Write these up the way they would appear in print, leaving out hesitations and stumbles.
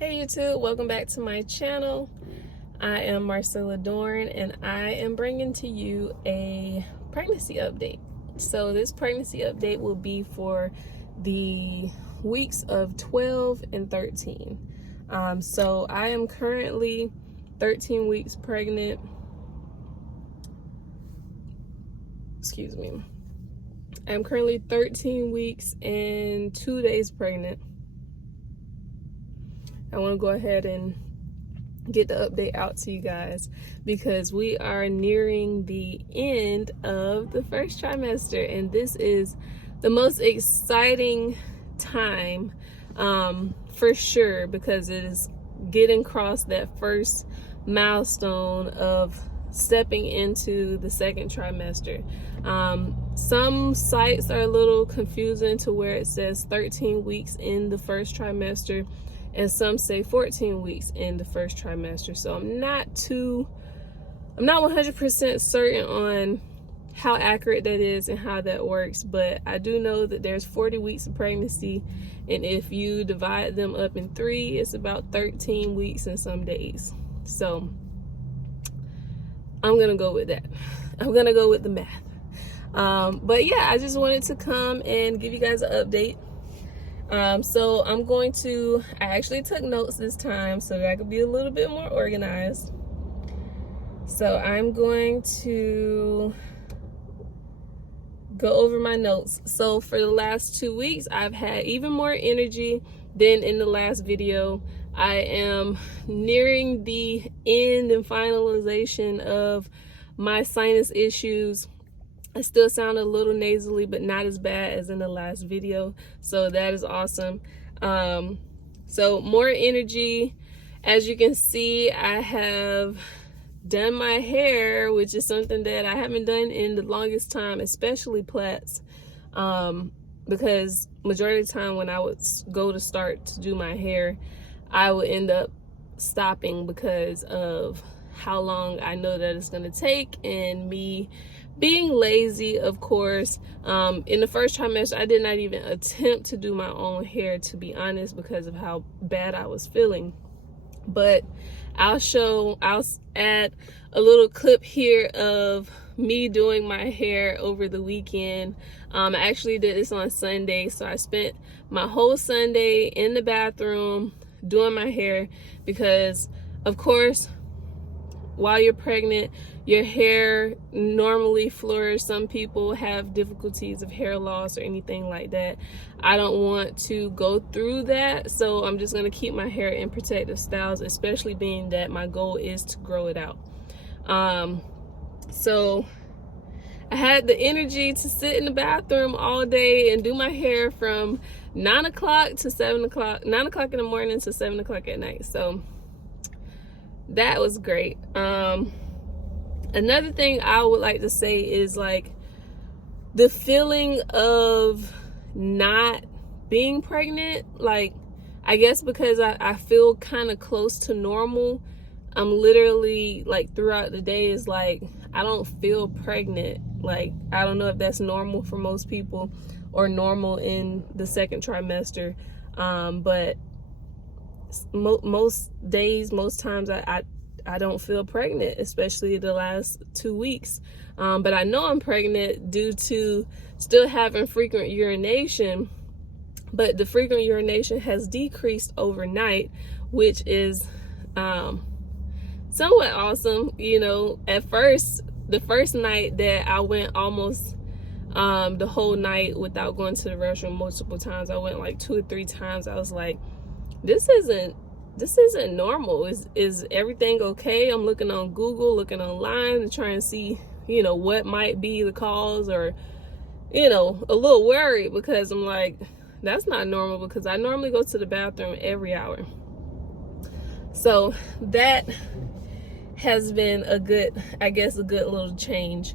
Hey YouTube, welcome back to my channel. I am Marcella Dorn and I am bringing to you a pregnancy update. So this pregnancy update will be for the weeks of 12 and 13. So I am currently 13 weeks pregnant. Excuse me. I'm currently 13 weeks and 2 days pregnant. I want to go ahead and get the update out to you guys because we are nearing the end of the first trimester, and this is the most exciting time for sure, because it is getting across that first milestone of stepping into the second trimester. Some sites are a little confusing to where it says 13 weeks in the first trimester and some say 14 weeks in the first trimester. So I'm not 100% certain on how accurate that is and how that works, but I do know that there's 40 weeks of pregnancy, and if you divide them up in 3, it's about 13 weeks and some days. So I'm gonna go with that. I'm gonna go with the math. But yeah, I just wanted to come and give you guys an update. So I actually took notes this time so that I could be a little bit more organized. So I'm going to go over my notes. So for the last 2 weeks, I've had even more energy than in the last video. I am nearing the end and finalization of my sinus issues. I still sound a little nasally, but not as bad as in the last video. So that is awesome. So more energy. As you can see, I have done my hair, which is something that I haven't done in the longest time, especially plaits. Because majority of the time when I would go to start to do my hair, I would end up stopping because of how long I know that it's going to take, and me being lazy, of course. In the first trimester, I did not even attempt to do my own hair, to be honest, because of how bad I was feeling. But I'll add a little clip here of me doing my hair over the weekend. I actually did this on Sunday, so I spent my whole Sunday in the bathroom doing my hair because, of course, while you're pregnant, your hair normally flourishes. Some people have difficulties of hair loss or anything like that. I don't want to go through that, so I'm just going to keep my hair in protective styles, especially being that my goal is to grow it out. So I had the energy to sit in the bathroom all day and do my hair from 9 o'clock to 7 o'clock, 9 o'clock in the morning to 7 o'clock at night. So that was great. Another thing I would like to say is, like, the feeling of not being pregnant, like, I guess because I feel kind of close to normal, I'm literally, like, throughout the day is like, I don't feel pregnant. Like, I don't know if that's normal for most people or normal in the second trimester. But most days, most times I don't feel pregnant, especially the last 2 weeks. But I know I'm pregnant due to still having frequent urination, but the frequent urination has decreased overnight, which is somewhat awesome. You know, at first, the first night that I went almost the whole night without going to the restroom multiple times, I went like 2 or 3 times. I was like, this isn't normal. Is everything okay? I'm looking on Google, looking online to try and see, you know, what might be the cause, or, you know, a little worried because I'm like, that's not normal, because I normally go to the bathroom every hour. So that has been a good little change.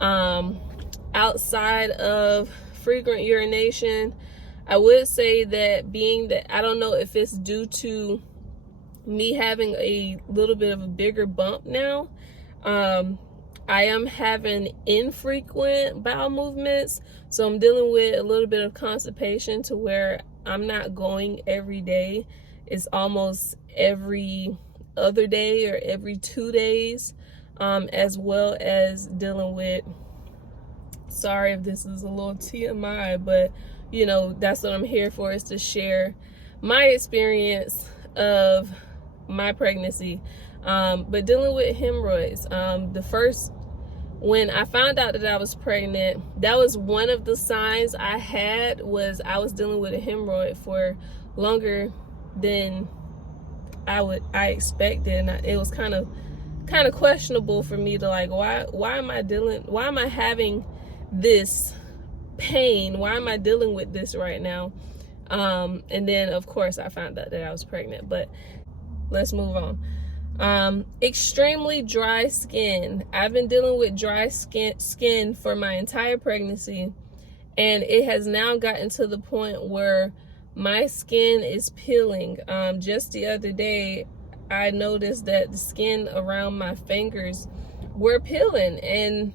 Outside of frequent urination, I would say that, being that I don't know if it's due to me having a little bit of a bigger bump now, I am having infrequent bowel movements, so I'm dealing with a little bit of constipation to where I'm not going every day it's almost every other day or every 2 days, as well as dealing with, sorry if this is a little TMI, but you know, that's what I'm here for, is to share my experience of my pregnancy. But dealing with hemorrhoids, when I found out that I was pregnant, that was one of the signs I had, was I was dealing with a hemorrhoid for longer than I expected, and it was kind of questionable for me to, like, why am I having this pain? Why am I dealing with this right now? And then of course I found out that I was pregnant. But let's move on. Extremely dry skin. I've been dealing with dry skin for my entire pregnancy, and it has now gotten to the point where my skin is peeling. Just the other day, I noticed that the skin around my fingers were peeling, and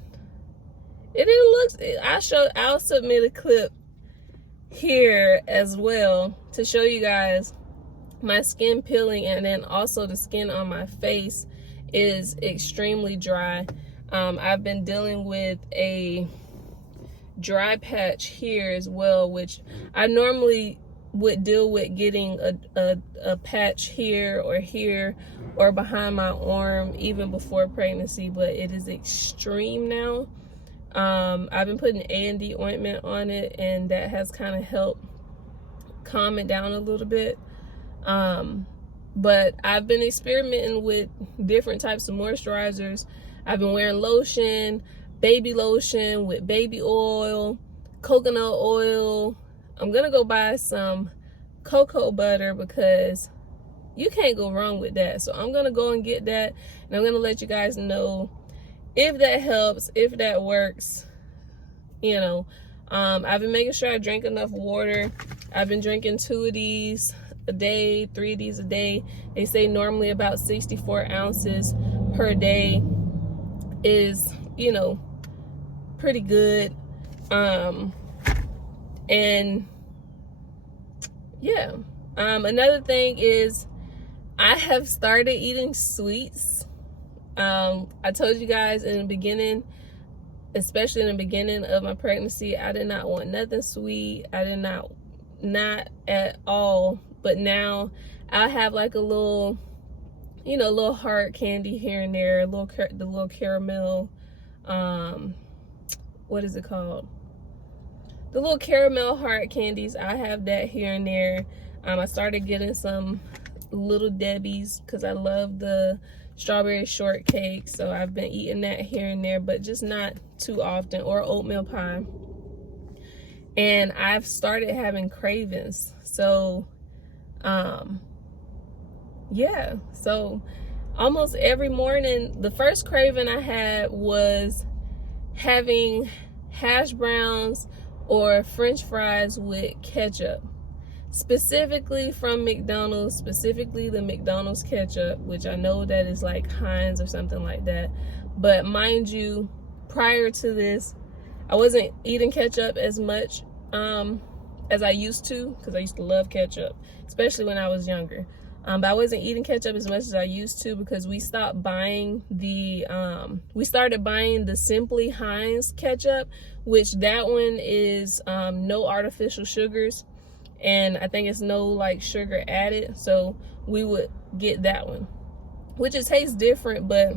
it didn't look. I'll submit a clip here as well to show you guys my skin peeling, and then also the skin on my face is extremely dry. I've been dealing with a dry patch here as well, which I normally would deal with getting a patch here or behind my arm even before pregnancy, but it is extreme now. I've been putting A&D ointment on it, and that has kind of helped calm it down a little bit. But I've been experimenting with different types of moisturizers. I've been wearing lotion, baby lotion with baby oil, coconut oil. I'm gonna go buy some cocoa butter because you can't go wrong with that. So I'm gonna go and get that, and I'm gonna let you guys know if that helps, if that works. You know, I've been making sure I drink enough water. I've been drinking 2 of these a day, 3 of these a day. They say normally about 64 ounces per day is, you know, pretty good. And yeah, another thing is I have started eating sweets. I told you guys in the beginning, especially in the beginning of my pregnancy, I did not want nothing sweet. I did not at all. But now I have like a little, you know, little hard candy here and there, the little caramel, what is it called? The little caramel hard candies. I have that here and there. I started getting some Little Debbie's because I love the strawberry shortcake, so I've been eating that here and there, but just not too often, or oatmeal pie. And I've started having cravings. So yeah, so almost every morning, the first craving I had was having hash browns or French fries with ketchup, specifically from McDonald's, specifically the McDonald's ketchup, which I know that is like Heinz or something like that. But mind you, prior to this, I wasn't eating ketchup as much as I used to, because I used to love ketchup, especially when I was younger. But I wasn't eating ketchup as much as I used to because we stopped buying we started buying the Simply Heinz ketchup, which that one is no artificial sugars, and I think it's no like sugar added. So we would get that one, which it tastes different, but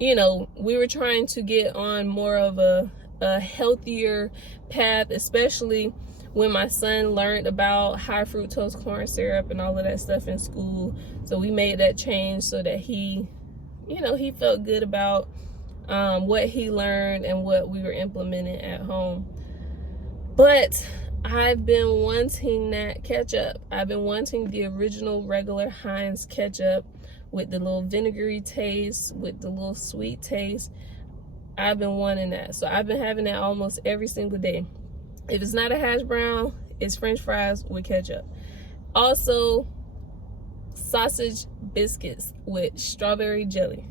you know, we were trying to get on more of a healthier path, especially when my son learned about high fructose corn syrup and all of that stuff in school. So we made that change so that he, you know, he felt good about what he learned and what we were implementing at home. But I've been wanting that ketchup. I've been wanting the original regular Heinz ketchup with the little vinegary taste, with the little sweet taste. I've been wanting that. So I've been having that almost every single day. If it's not a hash brown, it's French fries with ketchup. Also, sausage biscuits with strawberry jelly.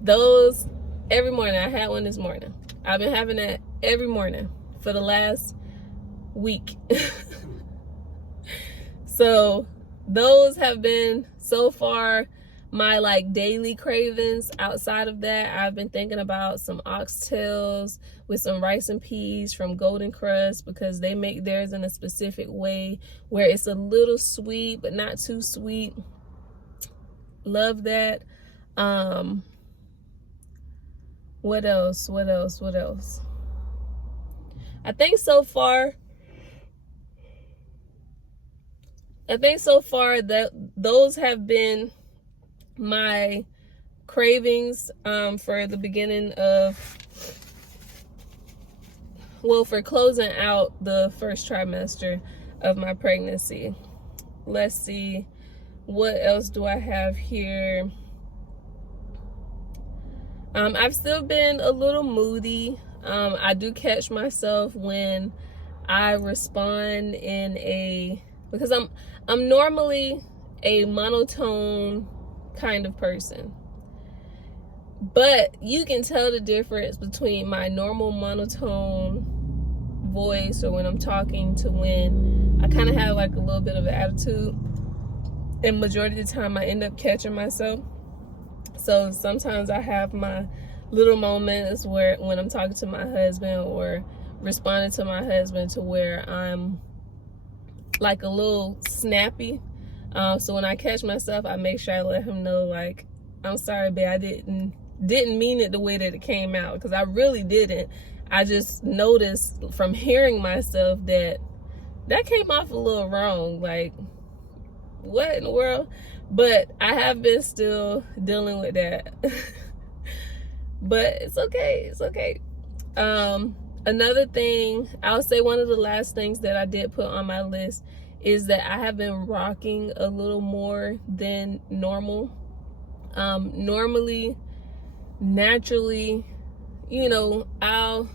Those every morning. I had one this morning. I've been having that every morning for the last week. So those have been so far my like daily cravings. Outside of that, I've been thinking about some oxtails with some rice and peas from Golden Crust, because they make theirs in a specific way where it's a little sweet but not too sweet. Love that. What else? I think so far that those have been my cravings for the beginning of, well, for closing out the first trimester of my pregnancy. Let's see, what else do I have here? I've still been a little moody. I do catch myself when I respond because I'm normally a monotone kind of person, but you can tell the difference between my normal monotone voice, or when I'm talking, to when I kind of have like a little bit of an attitude, and majority of the time I end up catching myself. So sometimes I have my little moments where when I'm talking to my husband or responding to my husband, to where I'm like a little snappy. So when I catch myself, I make sure I let him know, like, I'm sorry, babe, I didn't mean it the way that it came out, because I really didn't. I just noticed from hearing myself that came off a little wrong. Like, what in the world? But I have been still dealing with that. But it's okay. Another thing, I'll say one of the last things that I did put on my list is that I have been rocking a little more than normal. Normally, naturally, I'll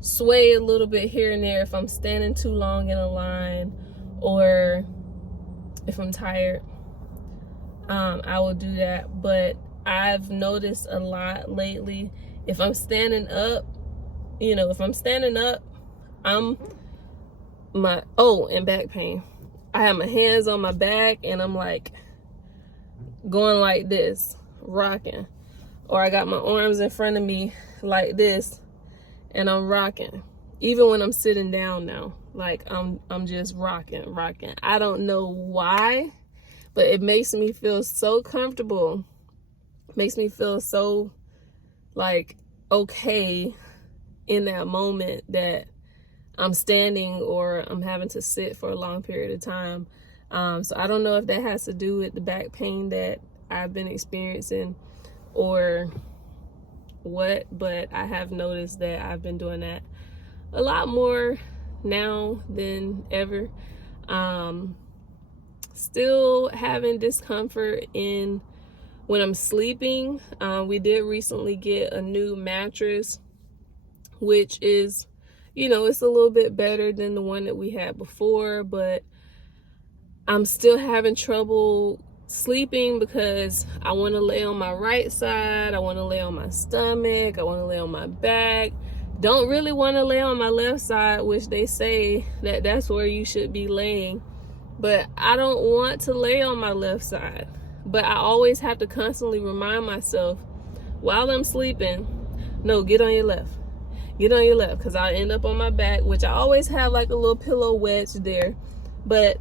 sway a little bit here and there if I'm standing too long in a line, or if I'm tired. I will do that. But I've noticed a lot lately, if I'm standing up, and back pain. I have my hands on my back and I'm like going like this, rocking. Or I got my arms in front of me like this and I'm rocking. Even when I'm sitting down now, like I'm just rocking. I don't know why, but it makes me feel so comfortable. It makes me feel so like okay in that moment that I'm standing or I'm having to sit for a long period of time. So I don't know if that has to do with the back pain that I've been experiencing or what, but I have noticed that I've been doing that a lot more now than ever. Still having discomfort when I'm sleeping. We did recently get a new mattress, which is, it's a little bit better than the one that we had before, but I'm still having trouble sleeping because I want to lay on my right side, I want to lay on my stomach, I want to lay on my back. Don't really want to lay on my left side, which they say that that's where you should be laying. But I don't want to lay on my left side. But I always have to constantly remind myself while I'm sleeping, no, get on your left. Get on your left, because I'll end up on my back, which I always have like a little pillow wedge there. But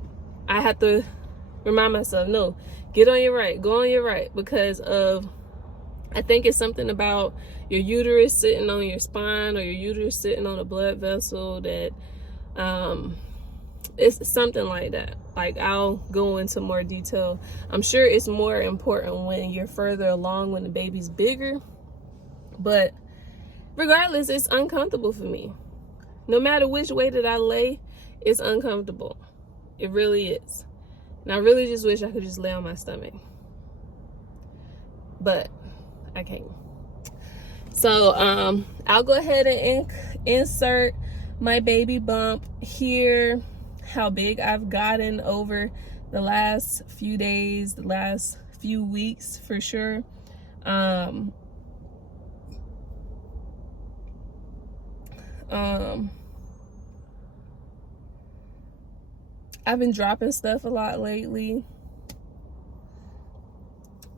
I have to remind myself, no, get on your right, go on your right, because of, I think it's something about your uterus sitting on your spine or your uterus sitting on a blood vessel that, it's something like that. Like, I'll go into more detail. I'm sure it's more important when you're further along, when the baby's bigger. But regardless, it's uncomfortable for me. No matter which way that I lay, it's uncomfortable. It really is. And I really just wish I could just lay on my stomach. But I can't. So I'll go ahead and insert my baby bump here, how big I've gotten over the last few days, the last few weeks for sure. I've been dropping stuff a lot lately,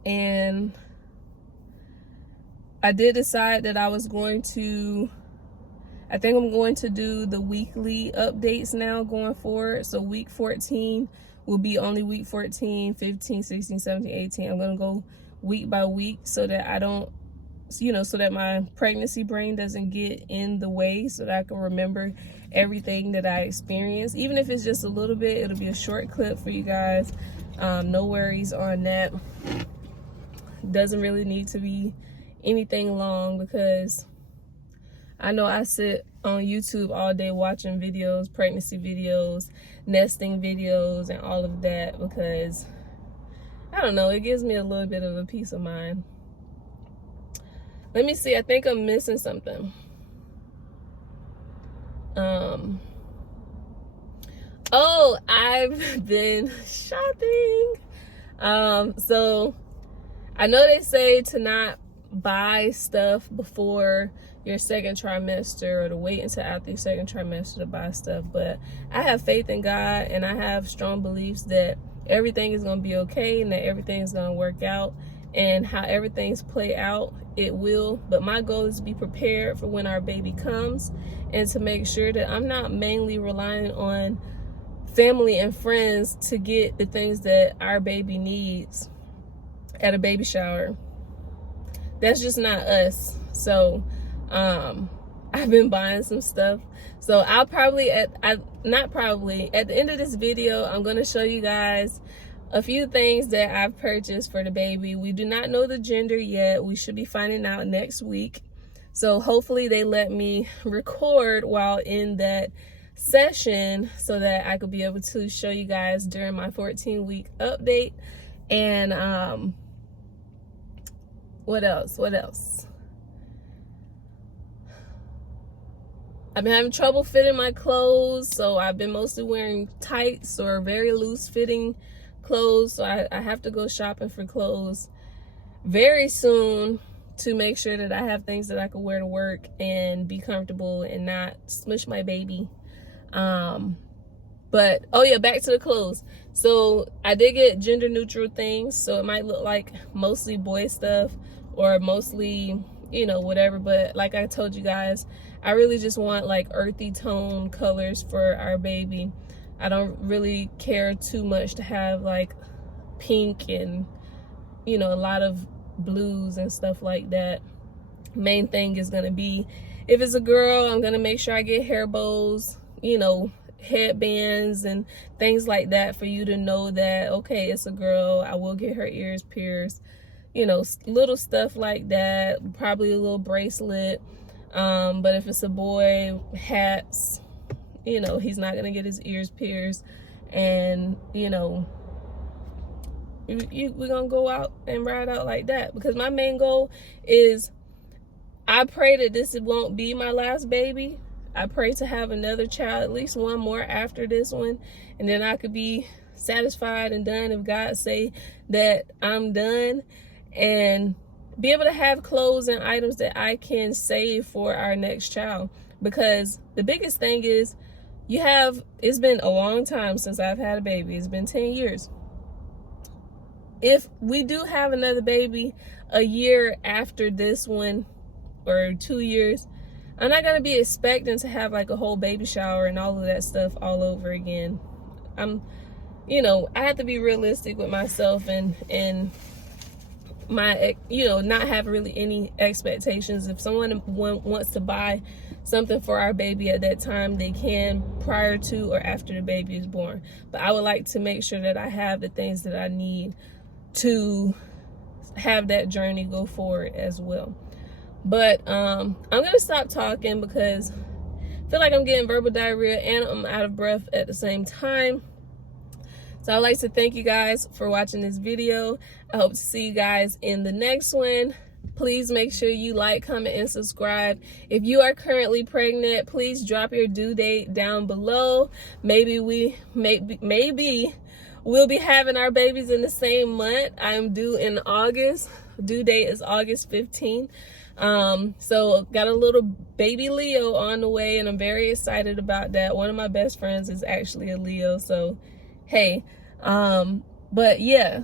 and I did decide that I think I'm going to do the weekly updates now going forward. So week 14 will be only week 14, 15, 16, 17, 18. I'm going to go week by week so that I don't, so that my pregnancy brain doesn't get in the way, so that I can remember everything that I experienced. Even if it's just a little bit, it'll be a short clip for you guys. No worries on that. Doesn't really need to be anything long, because I know I sit on YouTube all day watching videos, pregnancy videos, nesting videos, and all of that, because I don't know, it gives me a little bit of a peace of mind. Let me see, I think I'm missing something. Oh, I've been shopping. So I know they say to not buy stuff before your second trimester, or to wait until after your second trimester to buy stuff, but I have faith in God, and I have strong beliefs that everything is going to be okay, and that everything is going to work out, and how everything's play out, it will. But my goal is to be prepared for when our baby comes, and to make sure that I'm not mainly relying on family and friends to get the things that our baby needs at a baby shower. That's just not us. So I've been buying some stuff. So I'll probably at the end of this video, I'm going to show you guys a few things that I've purchased for the baby. We do not know the gender yet. We should be finding out next week. So hopefully they let me record while in that session, so that I could be able to show you guys during my 14-week update. And what else? I've been having trouble fitting my clothes, so I've been mostly wearing tights or very loose fitting clothes. So I have to go shopping for clothes very soon to make sure that I have things that I can wear to work and be comfortable and not smush my baby. But oh yeah, back to the clothes. So I did get gender neutral things, so it might look like mostly boy stuff or mostly, whatever. But like I told you guys, I really just want like earthy tone colors for our baby. I don't really care too much to have like pink and, a lot of blues and stuff like that. Main thing is gonna be, if it's a girl, I'm gonna make sure I get hair bows, headbands and things like that, for you to know that, okay, it's a girl. I will get her ears pierced, little stuff like that. Probably a little bracelet. But if it's a boy, hats, he's not gonna get his ears pierced. And we're gonna go out and ride out like that, because my main goal is, I pray that this won't be my last baby. I pray to have another child, at least one more after this one, and then I could be satisfied and done if God say that I'm done, and be able to have clothes and items that I can save for our next child. Because the biggest thing is, it's been a long time since I've had a baby. It's been 10 years. If we do have another baby a year after this one, or 2 years, I'm not going to be expecting to have like a whole baby shower and all of that stuff all over again. I have to be realistic with myself, and my, not have really any expectations. If someone wants to buy something for our baby at that time, they can, prior to or after the baby is born. But I would like to make sure that I have the things that I need to have that journey go forward as well. But I'm gonna stop talking, because I feel like I'm getting verbal diarrhea and I'm out of breath at the same time. So I'd like to thank you guys for watching this video. I hope to see you guys in the next one. Please make sure you like, comment, and subscribe. If you are currently pregnant, please drop your due date down below. Maybe we'll be having our babies in the same month. I'm due in August. Due date is August 15th. So got a little baby Leo on the way, and I'm very excited about that. One of my best friends is actually a Leo, so hey, but yeah,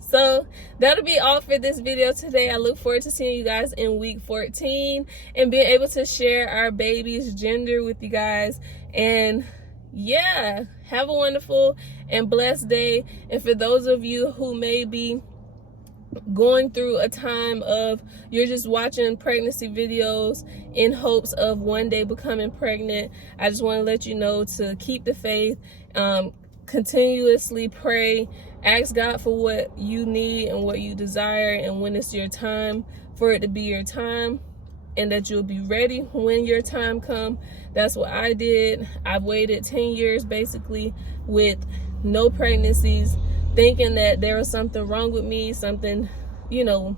so that'll be all for this video today. I look forward to seeing you guys in week 14 and being able to share our baby's gender with you guys. And yeah, have a wonderful and blessed day. And for those of you who may be going through a time of you're just watching pregnancy videos in hopes of one day becoming pregnant, I just want to let you know to keep the faith, continuously pray, ask God for what you need and what you desire, and when it's your time for it to be your time, and that you'll be ready when your time comes. That's what I did. I've waited 10 years basically with no pregnancies, thinking that there was something wrong with me, something, you know,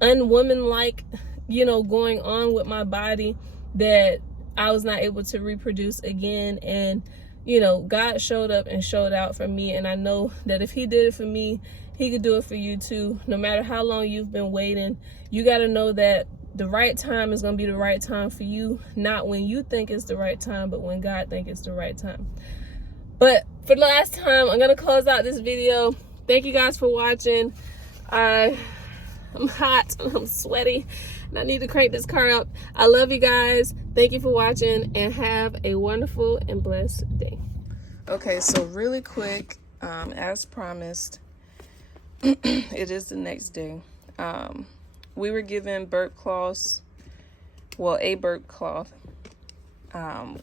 unwomanlike, you know, going on with my body, that I was not able to reproduce again. And, you know, God showed up and showed out for me. And I know that if he did it for me, he could do it for you too. No matter how long you've been waiting, you got to know that the right time is going to be the right time for you. Not when you think it's the right time, but when God thinks it's the right time. But for the last time, I'm going to close out this video. Thank you guys for watching. I'm hot, I'm sweaty, and I need to crank this car up. I love you guys. Thank you for watching, and have a wonderful and blessed day. Okay, so really quick, as promised, it is the next day. We were given burp cloths, well, a burp cloth.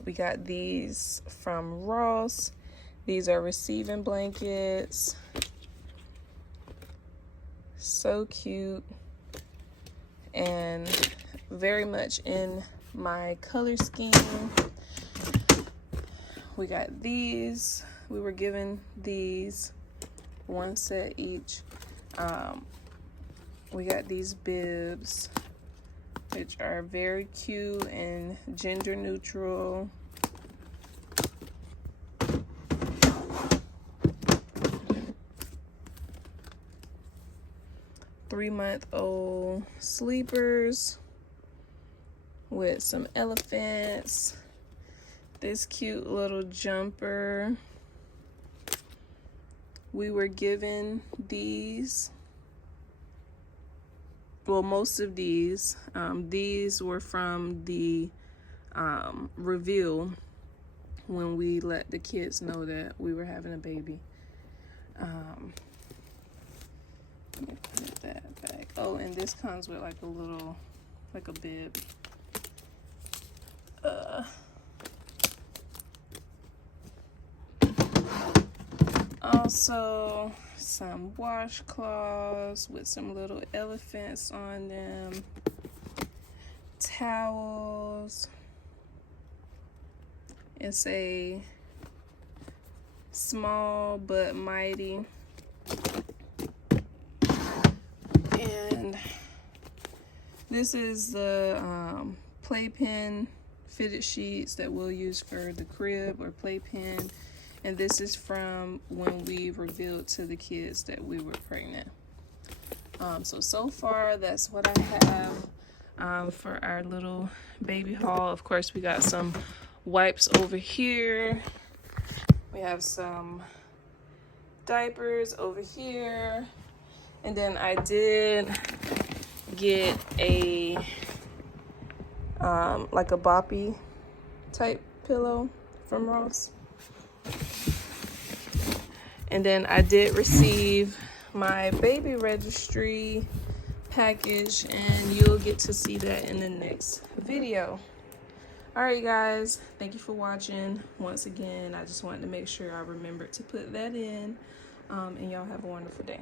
We got these from Ross. These are receiving blankets. So cute and very much in my color scheme. We got these. We were given these, one set each. We got these bibs, which are very cute and gender neutral. Three-month-old sleepers with some elephants. This cute little jumper. We were given these. Well, most of these. These were from the reveal when we let the kids know that we were having a baby. Let me put that back. Oh, and this comes with like a little, like a bib. Also, some washcloths with some little elephants on them. Towels. It's a small but mighty. And this is the playpen fitted sheets that we'll use for the crib or playpen. And this is from when we revealed to the kids that we were pregnant. So far, that's what I have for our little baby haul. Of course, we got some wipes over here. We have some diapers over here. And then I did get a, like a boppy type pillow from Ross. And then I did receive my baby registry package, and you'll get to see that in the next video. All right, guys, thank you for watching. Once again, I just wanted to make sure I remembered to put that in, and y'all have a wonderful day.